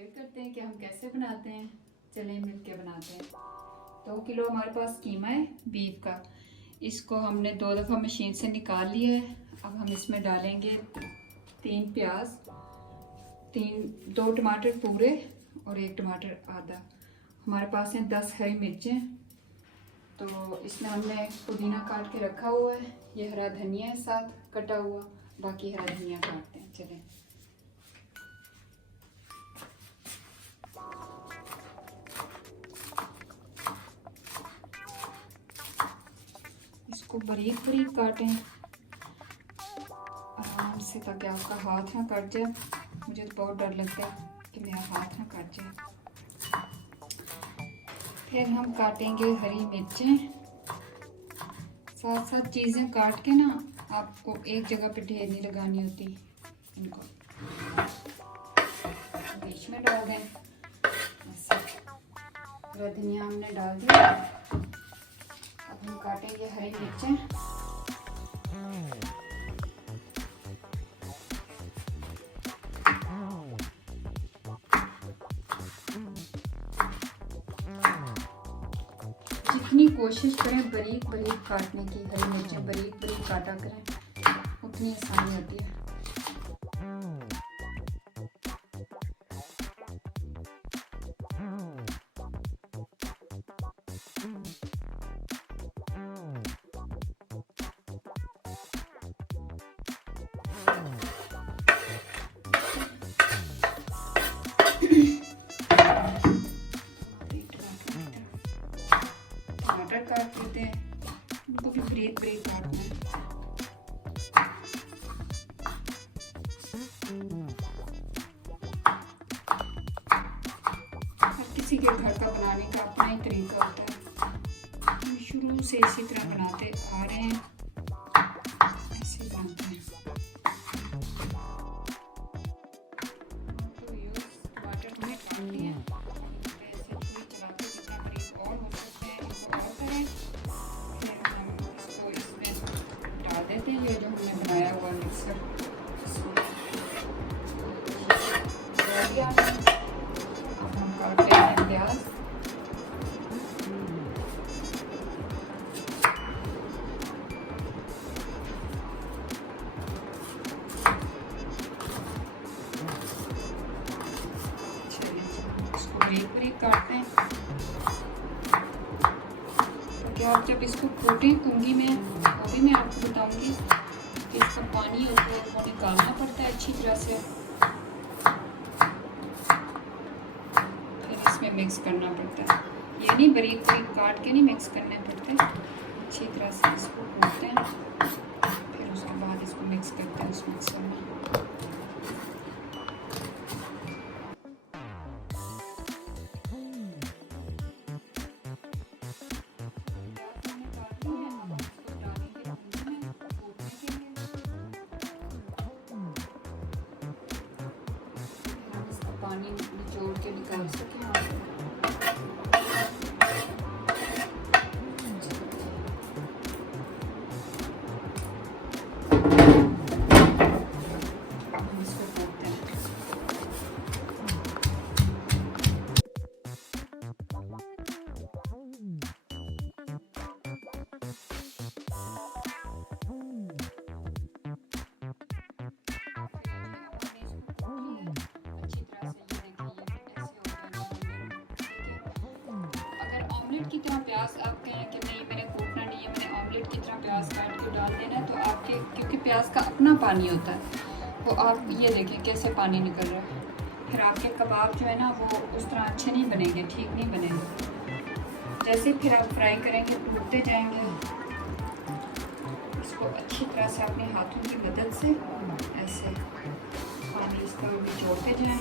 Share करते हैं कि हम कैसे बनाते हैं। चलें मिल के बनाते हैं। 2 किलो हमारे पास कीमा है बीफ का। इसको हमने 2 दफ़ा मशीन से निकाल लिया है। अब हम इसमें डालेंगे 3 प्याज, 2 टमाटर पूरे और 1 टमाटर आधा। हमारे पास हैं 10 हरी मिर्चें। तो इसमें हमने पुदीना काट के रखा हुआ है। ये हरा धनिया है साथ कटा हुआ, बाकी हरा धनिया काटते हैं। चलें इसको बारीक बारीक काटें आराम से, ताकि आपका हाथ ना कट जाए। मुझे तो बहुत डर लगता है कि मेरा हाथ ना कट जाए। फिर हम काटेंगे हरी मिर्चें। साथ साथ चीज़ें काट के ना आपको एक जगह पे ढेर नहीं लगानी होती। इनको बीच में डाल दें ऐसे। हरा धनिया हमने डाल दिया। अब हम काटेंगे हरी मिर्चें। जितनी कोशिश करें बारीक बारीक काटने की, हरी मिर्चें बारीक बारीक काटा करें, उतनी आसानी होती है। टमाटर काट लेते हैं, उनको भी बारीक बारीक काटना है। हर किसी के घर का बनाने का अपना ही तरीका होता है। हम शुरू से इसी तरह बनाते आ रहे हैं, ऐसे बनाते हैं। तो ये टमाटर हमने काट लिए हैं। ये जो हमने बनाया हुआ मिक्सर अब हम काटते हैं प्याज। इसको बारीक बारीक काटते हैं ताकि आप जब इसको कूटें कंघी में, वो भी मैं आपको बताऊंगी कि इसका पानी होता है वो निकालना पड़ता है अच्छी तरह से। फिर इसमें मिक्स करना पड़ता है। ये नहीं बारीक बारीक काट के नहीं मिक्स करने पड़ते, अच्छी तरह से इसको कूटते हैं। फिर उसके बाद इसको मिक्स करते हैं उस मिक्सर में। पानी निचोड़ के निकाल सकें। ऑमलेट की तरह प्याज आप कहें कि नहीं मैंने कूटना नहीं है, मैंने ऑमलेट की तरह प्याज काट के डाल देना, तो आपके क्योंकि प्याज का अपना पानी होता है, तो आप ये देखें कैसे पानी निकल रहा है। फिर आपके कबाब जो है ना वो उस तरह अच्छे नहीं बनेंगे, ठीक नहीं बनेंगे। जैसे फिर आप फ्राई करेंगे टूटते जाएंगे। इसको अच्छी तरह से अपने हाथों की मदद से ऐसे पानी इसका निचोड़ते जाएं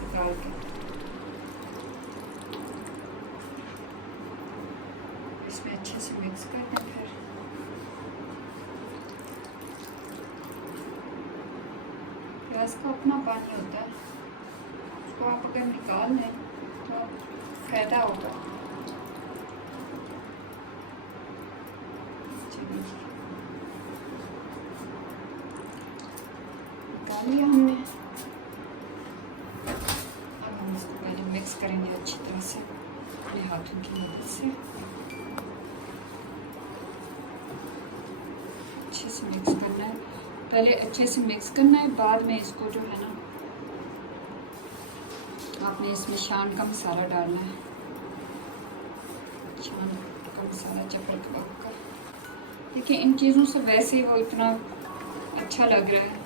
निकाल के। इसमें अच्छे से मिक्स कर दें। फिर प्याज का अपना पानी होता है, उसको आप अगर निकाल लें तो फ़ायदा होगा। निकाल लिया हमने। अब हम इसको बटन की मदद से अच्छे से मिक्स करना है। पहले अच्छे से मिक्स करना है, बाद में इसको जो है ना आपने इसमें शान का मसाला डालना है। शान का मसाला चप्पल कबाब का। देखिए इन चीज़ों से वैसे वो इतना अच्छा लग रहा है,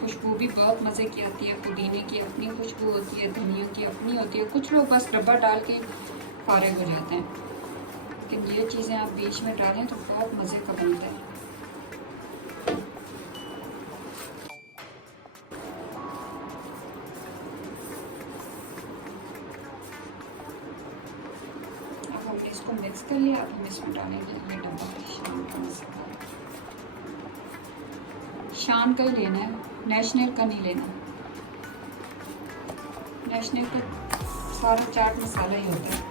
खुशबू भी बहुत मज़े की आती है। पुदीने की अपनी खुशबू होती है, धनिया की अपनी होती है। कुछ लोग बस डब्बा डाल के फारिग हो जाते हैं, लेकिन ये चीज़ें आप बीच में डालें तो बहुत मज़े का बनता है। अब हमने इसको मिक्स कर लिया। अब हम इसमें डालेंगे ये डब्बा शान का मसाला। शान का ही लेना है, नेशनल का नहीं लेना। नेशनल का सारा चाट मसाला ही होता है।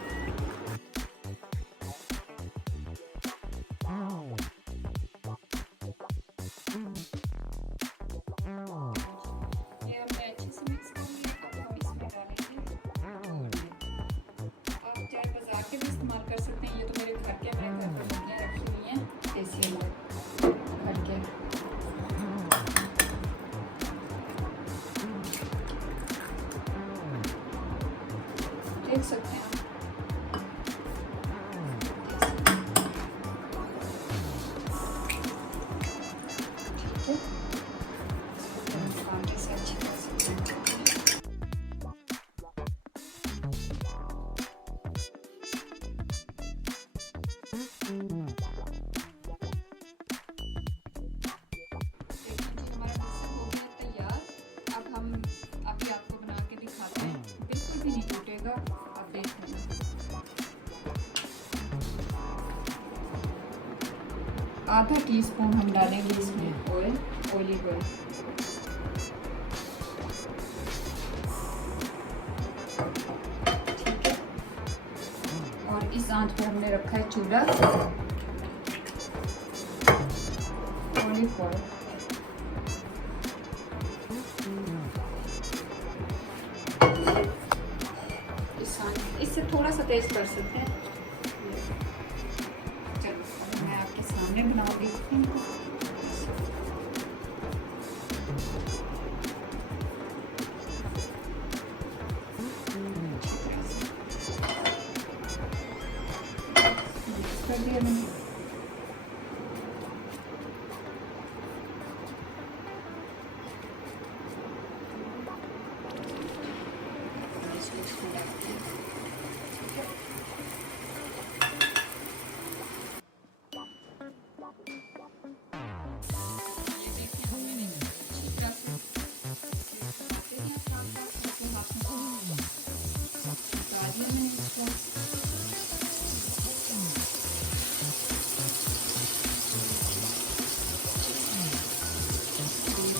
ये हमने अच्छे से मिक्स कर लिया। अब हम इसमें डालेंगे, आप चाहे बाजार के भी इस्तेमाल कर सकते हैं। ये तो मेरे घर पर बनियाँ रखी हुई हैं देसी घर के। देख सकते हैं आप। ठीक है, कांटे से अच्छी तरह से अभी आपको बना के दिखाते हैं। बिल्कुल भी नहीं टूटेगा, आप देख लेना। आधा टीस्पून हम डालेंगे इसमें ऑयल, ऑलिव ऑयल। ठीक है, और इस आंच पर हमने रखा है चूल्हा। ऑलिव ऑयल इससे थोड़ा सा तेज कर सकते हैं। चलो मैं आपके सामने बनाऊंगी। कर दिया मैंने।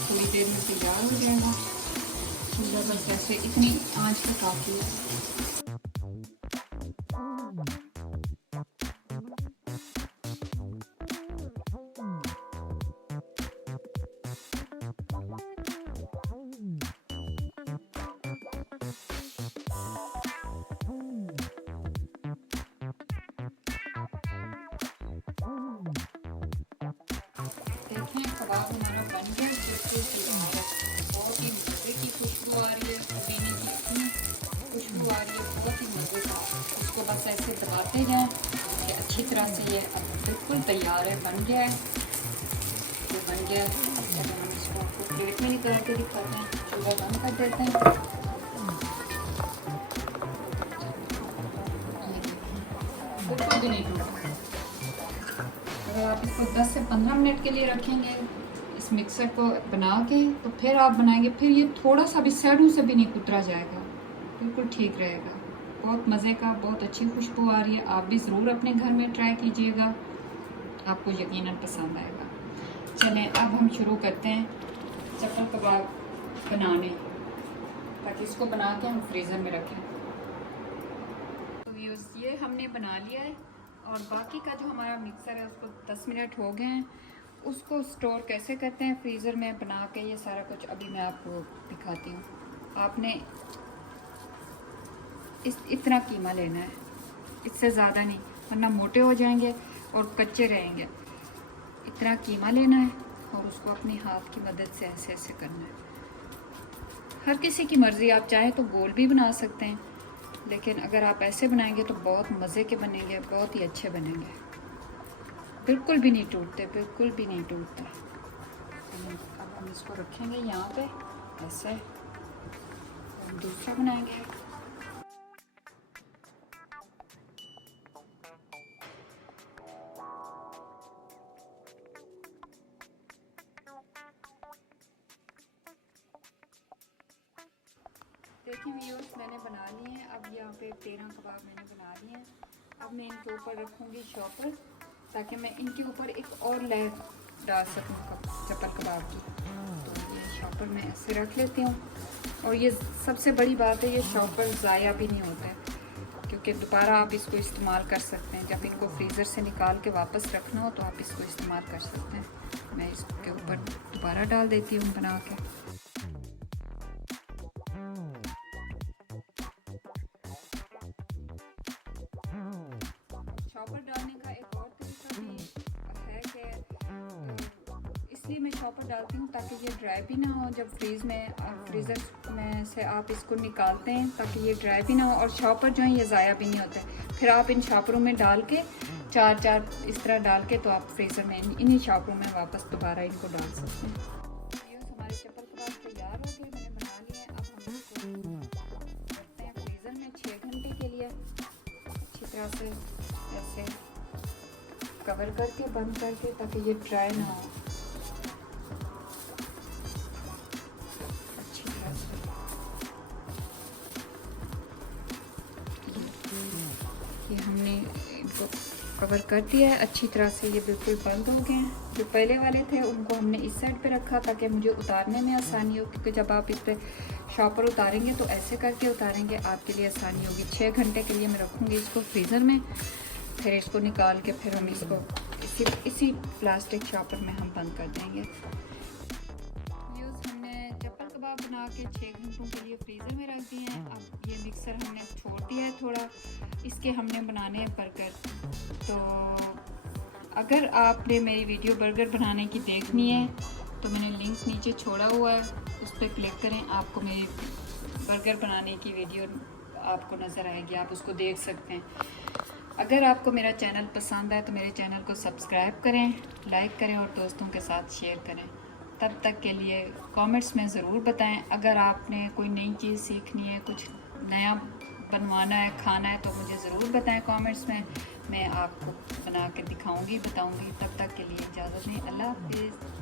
थोड़ी देर में तैयार हो जाएगा। चूल्हा बस ऐसे इतनी आंच पे काफ़ी है। देखें कबाब हमारा बन गया। बहुत ही मज़े की खुशबू आ रही है, पुदीने की इतनी खुशबू आ रही है, बहुत ही मज़े का। इसको बस ऐसे दबाते जाएं कि अच्छी तरह से ये अब बिल्कुल तैयार है, बन गया है। ये बन गया है। अब हम इसको आपको प्लेट में निकाल के दिखाते हैं। चूल्हा बंद कर देते हैं। बिल्कुल भी नहीं टूटा। अगर आप इसको 10 से 15 मिनट के लिए रखेंगे इस मिक्सर को बना के, तो फिर आप बनाएंगे, फिर ये थोड़ा सा भी साइडों से भी नहीं कुतरा जाएगा, बिल्कुल ठीक रहेगा। बहुत मज़े का, बहुत अच्छी खुशबू आ रही है। आप भी ज़रूर अपने घर में ट्राई कीजिएगा, आपको यकीनन पसंद आएगा। चलें अब हम शुरू करते हैं चप्पल कबाब बनाने, ताकि इसको बना के हम फ्रीज़र में रखें। तो ये हमने बना लिया है, और बाकी का जो हमारा मिक्सर है उसको 10 मिनट हो गए हैं। उसको स्टोर कैसे करते हैं फ्रीज़र में बना के, ये सारा कुछ अभी मैं आपको दिखाती हूँ। आपने इतना कीमा लेना है, इससे ज़्यादा नहीं, वरना मोटे हो जाएंगे और कच्चे रहेंगे। इतना कीमा लेना है और उसको अपनी हाथ की मदद से ऐसे ऐसे करना है। हर किसी की मर्ज़ी, आप चाहें तो गोल भी बना सकते हैं, लेकिन अगर आप ऐसे बनाएंगे तो बहुत मज़े के बनेंगे, बहुत ही अच्छे बनेंगे। बिल्कुल भी नहीं टूटते, बिल्कुल भी नहीं टूटते। अब हम इसको रखेंगे यहाँ पे ऐसे, हम दूसरा बनाएंगे। देखिए व्यूअर्स, मैंने बना लिए हैं। अब यहाँ पे 13 कबाब मैंने बना लिए हैं। अब मैं इनके ऊपर रखूँगी चॉपर, ताकि मैं इनके ऊपर एक और लेयर डाल सकूँ चप्पल कबाब की। तो ये शॉपर मैं ऐसे रख लेती हूँ। और ये सबसे बड़ी बात है, ये शॉपर ज़ाया भी नहीं होता है, क्योंकि दोबारा आप इसको इस्तेमाल कर सकते हैं। जब इनको फ्रीज़र से निकाल के वापस रखना हो तो आप इसको इस्तेमाल कर सकते हैं। मैं इसके ऊपर दोबारा डाल देती हूँ बना के। चॉपर डालने का एक और तरीका भी है कि इसलिए मैं चॉपर डालती हूँ ताकि ये ड्राई भी ना हो। जब फ्रीज़र में से आप इसको निकालते हैं ताकि ये ड्राई भी ना हो, और चॉपर जो है ये ज़ाया भी नहीं होता है। फिर आप इन चॉपरों में डाल के चार इस तरह डाल के तो आप फ्रीज़र में इन्हीं चॉपरों में वापस दोबारा इनको डाल सकते हैं। ये हमारे चप्पल कबाब तैयार हो गए, मैंने बना लिए हैं। अब हम इसको रखते हैं फ्रीज़र में 6 घंटे के लिए, अच्छी तरह से ऐसे कवर करके बंद करके, ताकि ये ड्राई ना हो अच्छी तरह से। ये हमने इनको कवर कर दिया है अच्छी तरह से, ये बिल्कुल बंद हो गए हैं। जो पहले वाले थे उनको हमने इस साइड पे रखा ताकि मुझे उतारने में आसानी हो, क्योंकि जब आप इस पर शॉपर उतारेंगे तो ऐसे करके उतारेंगे, आपके लिए आसानी होगी। 6 घंटे के लिए मैं रखूँगी इसको फ्रीज़र में, फिर इसको निकाल के फिर हम इसको इसी प्लास्टिक शॉपर में हम बंद कर देंगे। हमने चप्पल कबाब बना के 6 घंटों के लिए फ्रीज़र में रख दिए हैं। अब ये मिक्सर हमने छोड़ दिया है थोड़ा, इसके हमने बनाने हैं बर्गर। तो अगर आपने मेरी वीडियो बर्गर बनाने की देखनी है तो मैंने लिंक नीचे छोड़ा हुआ है, उस पर क्लिक करें, आपको मेरी बर्गर बनाने की वीडियो आपको नज़र आएगी, आप उसको देख सकते हैं। अगर आपको मेरा चैनल पसंद आए तो मेरे चैनल को सब्सक्राइब करें, लाइक करें और दोस्तों के साथ शेयर करें। तब तक के लिए कमेंट्स में ज़रूर बताएं। अगर आपने कोई नई चीज़ सीखनी है, कुछ नया बनवाना है, खाना है, तो मुझे ज़रूर बताएं कमेंट्स में, मैं आपको बना के दिखाऊंगी, बताऊंगी। तब तक के लिए इजाज़त दें, अल्लाह हाफिज़।